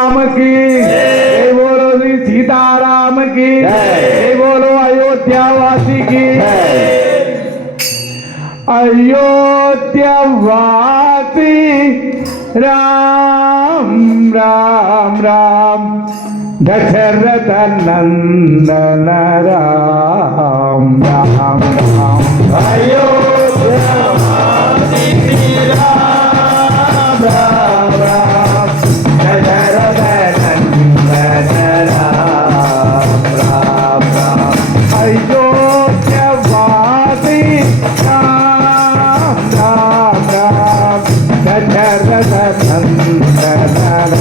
राम की जय बोलो श्री सीताराम की जय बोलो अयोध्यावासी की अयोध्यावासी राम राम राम दशरथ नंदन राम राम राम अयोध्यावासी राम राम राम दशरथ नंदन राम राम राम अयोध्यावासी राम राम राम दशरथ नंदन राम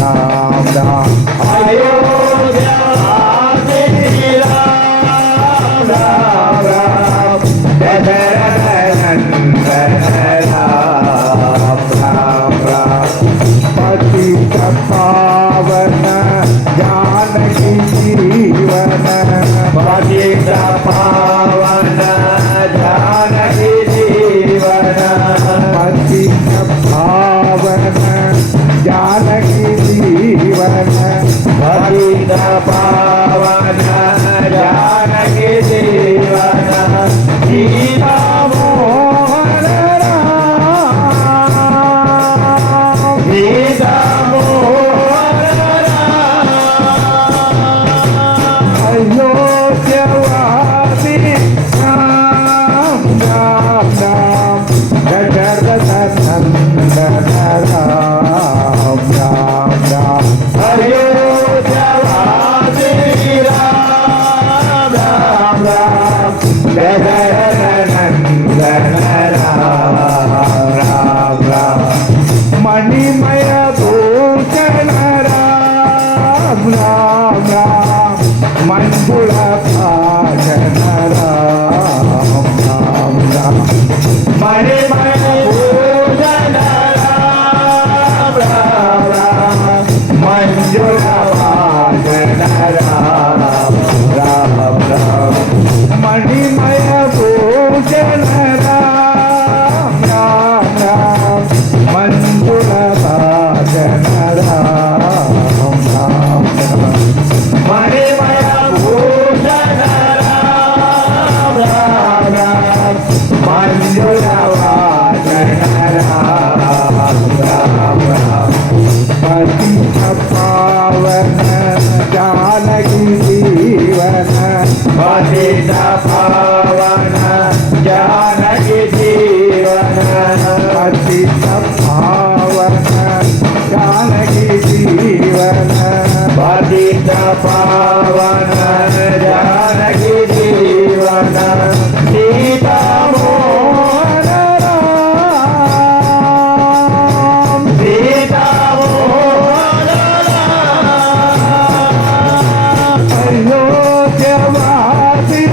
राम राम अयोध्यावासी राम राम राम दशरथ नंदन राम राम राम पतित पावन जानकी जीवन पतित पावन जानकी जीवन पतित पावन जानकी जीवन पतित पावन जानकी जीवन सीता मोहन राम सीता मोहन राम अयोध्यावासी राम राम राम दशरथ नंदन राम राम राम अयोध्यावासी राम राम राम दशरथ नंदन राम राम राम मणिमय भूषण राम राम राम मंजुल भाषण राम राम राम मणिमय भूषण राम राम राम मंजुल भाषण राम राम राम मणिमय भूषण राम राम राम मंजुल भाषण राम राम राम मणिमय भूषण राम राम राम मंजुल भाषण राम राम राम पतित पावन जानकी जीवन पतित पावन जानकी जीवन पतित पावन जानकी जीवन पतित पावन जानकी जीवन सीता मोहन राम सीता मोहन राम अयोध्यावासी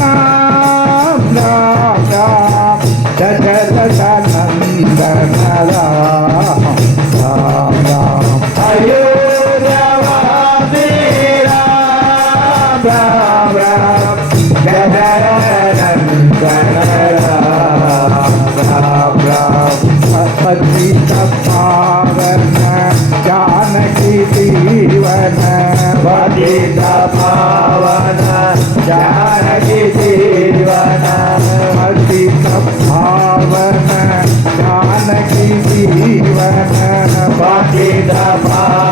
राम राम राम दशरथ नंदन राम राम राम अयोध्यावासी राम राम राम दशरथ नंदन राम राम राम पतित पावन जानकी जीवन पतित पावन जानकी जीवन पतित पावन जानकी जीवन पतित पावन